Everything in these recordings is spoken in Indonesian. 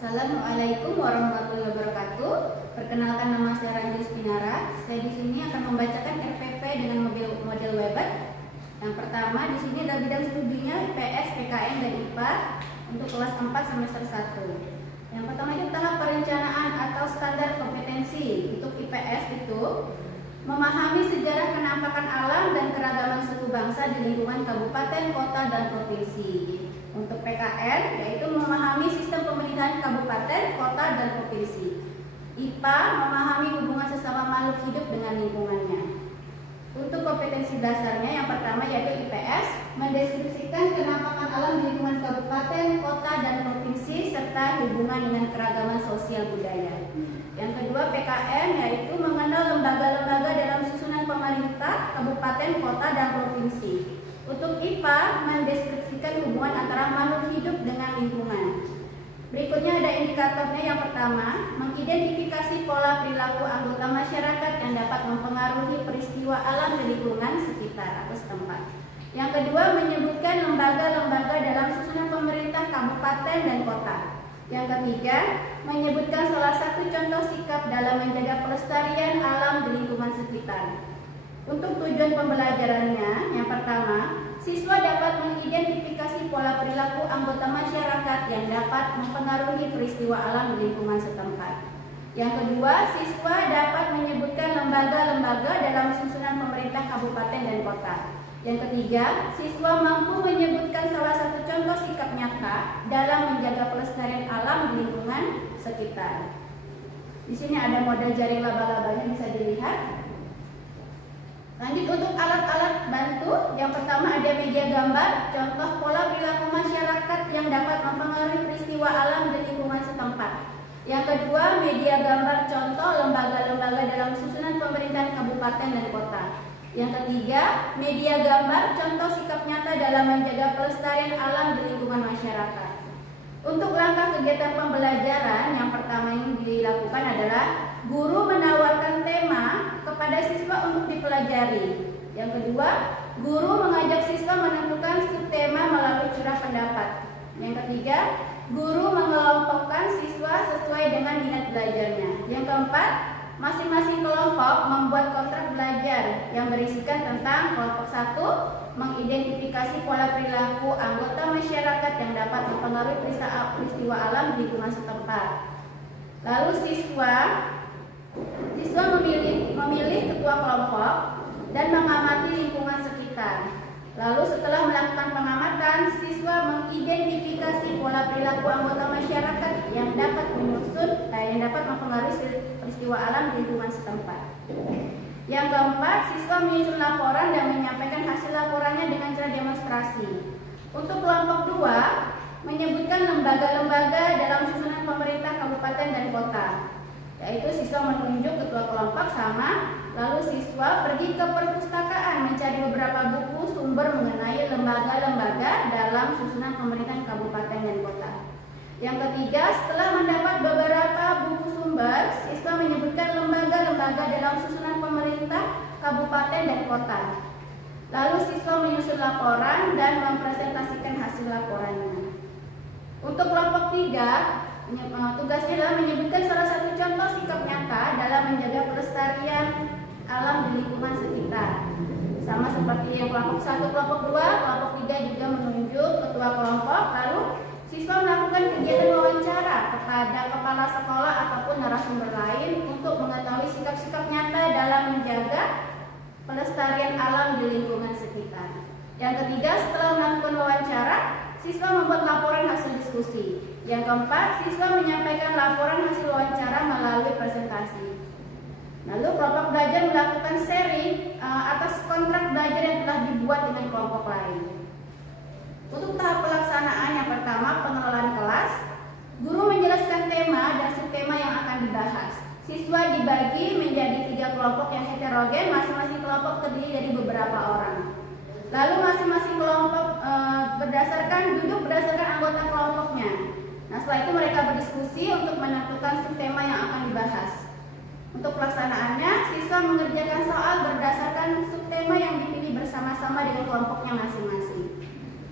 Assalamualaikum warahmatullahi wabarakatuh. Perkenalkan, nama saya Randy Spinara. Saya di sini akan membacakan RPP dengan model Weber. Yang pertama, di sini adalah bidang studinya IPS, PKN, dan IPA untuk kelas 4 semester 1. Yang pertama itu tahap perencanaan atau standar kompetensi. Untuk IPS itu memahami sejarah kenampakan alam dan keragaman suku bangsa di lingkungan kabupaten, kota, dan provinsi. Untuk PKN yaitu memahami sistem pemerintahan kabupaten, kota, dan provinsi. IPA memahami hubungan sesama makhluk hidup dengan lingkungannya. Untuk kompetensi dasarnya yang pertama yaitu IPS mendeskripsikan kenampakan alam di lingkungan kabupaten, kota, dan provinsi serta hubungan dengan keragaman sosial budaya. Yang kedua PKN yaitu mengenal lembaga-lembaga dalam susunan pemerintah kabupaten, kota, dan provinsi. Untuk IPA mendeskripsikan hubungan antara makhluk hidup dengan lingkungan. Berikutnya ada indikatornya. Yang pertama, mengidentifikasi pola perilaku anggota masyarakat yang dapat mempengaruhi peristiwa alam di lingkungan sekitar atau setempat. Yang kedua, menyebutkan lembaga-lembaga dalam susunan pemerintah kabupaten dan kota. Yang ketiga, menyebutkan salah satu contoh sikap dalam menjaga pelestarian alam di lingkungan sekitar. Untuk tujuan pembelajarannya, yang pertama, siswa dapat mengidentifikasi pola perilaku anggota masyarakat yang dapat mempengaruhi peristiwa alam di lingkungan setempat. Yang kedua, siswa dapat menyebutkan lembaga-lembaga dalam susunan pemerintah kabupaten dan kota. Yang ketiga, siswa mampu menyebutkan salah satu contoh sikap nyata dalam menjaga pelestarian alam di lingkungan sekitar. Di sini ada model jaring laba-labanya, bisa dilihat. Lanjut untuk alat-alat bantu. Yang pertama ada media gambar, contoh pola perilaku masyarakat yang dapat mempengaruhi peristiwa alam di lingkungan setempat. Yang kedua, media gambar contoh lembaga-lembaga dalam susunan pemerintahan kabupaten dan kota. Yang ketiga, media gambar contoh sikap nyata dalam menjaga pelestarian alam di lingkungan masyarakat. Untuk langkah kegiatan pembelajaran, yang pertama yang dilakukan adalah guru menawarkan tema kepada siswa untuk dipelajari. Yang kedua, guru mengajak siswa menentukan subtema melalui curah pendapat. Yang ketiga, guru mengelompokkan siswa sesuai dengan minat belajarnya. Yang keempat, masing-masing kelompok membuat kontrak belajar yang berisikan tentang kelompok 1 mengidentifikasi pola perilaku anggota masyarakat yang dapat mempengaruhi peristiwa alam di lingkungan setempat. Lalu siswa memilih ketua kelompok dan mengamati lingkungan sekitar. Lalu setelah melakukan pengamatan, siswa mengidentifikasi pola perilaku anggota masyarakat yang dapat mempengaruhi peristiwa alam di lingkungan setempat. Yang keempat, siswa menyusun laporan dan menyampaikan hasil laporannya dengan cara demonstrasi. Untuk kelompok 2, menyebutkan lembaga-lembaga dalam susunan pemerintah kabupaten dan kota. Yaitu siswa menunjuk ketua kelompok sama, lalu siswa pergi ke perpustakaan mencari beberapa buku sumber mengenai lembaga-lembaga dalam susunan pemerintahan kabupaten dan kota. Yang ketiga, setelah mendapat beberapa buku sumber, siswa menyebutkan lembaga-lembaga dalam susunan pemerintah kabupaten dan kota. Lalu siswa menyusun laporan dan mempresentasikan hasil laporannya. Untuk kelompok 3, tugasnya adalah menyebutkan salah satu contoh sikap nyata dalam menjaga pelestarian alam di lingkungan sekitar. Sama seperti yang kelompok 1, kelompok 2, kelompok 3 juga menunjuk ketua kelompok. Lalu siswa melakukan kegiatan wawancara kepada kepala sekolah ataupun narasumber lain untuk mengetahui sikap-sikap nyata dalam menjaga pelestarian alam di lingkungan sekitar. Yang ketiga, setelah melakukan wawancara, siswa membuat laporan hasil diskusi. Yang keempat, siswa menyampaikan laporan hasil wawancara melalui presentasi. Lalu kelompok belajar melakukan sharing atas kontrak belajar yang telah dibuat dengan kelompok lain. Untuk tahap pelaksanaan, yang pertama pengelolaan kelas. Guru menjelaskan tema dan subtema yang akan dibahas. Siswa dibagi menjadi 3 kelompok yang heterogen, masing-masing kelompok terdiri dari beberapa orang. Lalu masing-masing kelompok duduk berdasarkan anggota kelompoknya. Nah, setelah itu mereka berdiskusi untuk menentukan subtema yang akan dibahas. Untuk pelaksanaannya, siswa mengerjakan soal berdasarkan subtema yang dipilih bersama-sama dengan kelompoknya masing-masing.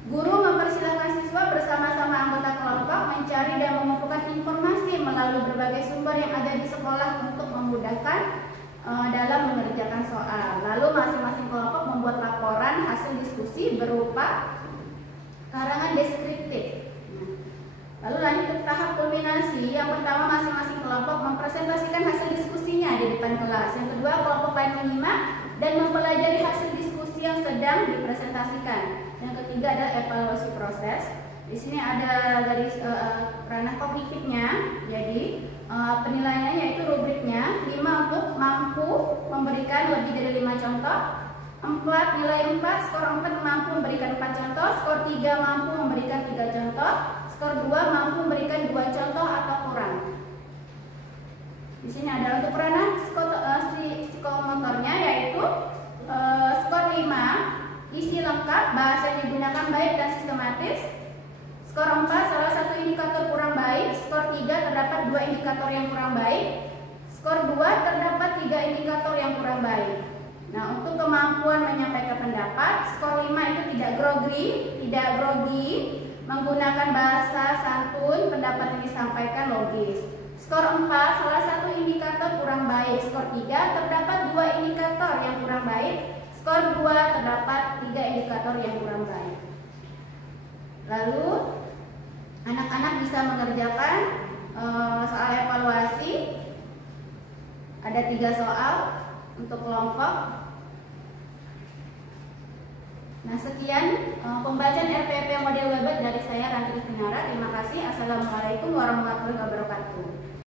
Guru mempersilahkan siswa bersama-sama anggota kelompok mencari dan mengumpulkan informasi sumber yang ada di sekolah untuk memudahkan dalam mengerjakan soal. Lalu masing-masing kelompok membuat laporan hasil diskusi berupa karangan deskriptif. Lalu lanjut ke tahap kulminasi. Yang pertama, masing-masing kelompok mempresentasikan hasil diskusinya di depan kelas. Yang kedua, kelompok lain menyimak dan mempelajari hasil diskusi yang sedang dipresentasikan. Yang ketiga adalah evaluasi proses. Di sini ada garis ranah kognitifnya. Jadi penilaiannya yaitu rubriknya 5 untuk mampu memberikan lebih dari 5 contoh, 4 nilai 4, skor 4 mampu memberikan 4 contoh, skor 3 mampu memberikan 3 contoh, skor 2 mampu memberikan 2 contoh atau kurang. Di sini ada untuk ranah psikomotornya yaitu skor 5, isi lengkap, bahasa yang digunakan baik dan sistematis. Skor 4, salah satu indikator kurang baik. Skor 3, terdapat 2 indikator yang kurang baik. Skor 2, terdapat 3 indikator yang kurang baik. Nah, untuk kemampuan menyampaikan pendapat, skor 5 itu tidak grogi, menggunakan bahasa santun, pendapat yang disampaikan logis. Skor 4, salah satu indikator kurang baik. Skor 3, terdapat 2 indikator yang kurang baik. Skor 2, terdapat 3 indikator yang kurang baik. Lalu anak-anak bisa mengerjakan soal evaluasi. Ada 3 soal untuk kelompok. Nah, sekian pembacaan RPP model Weber dari saya, Ranti Pinara. Terima kasih. Assalamualaikum warahmatullahi wabarakatuh.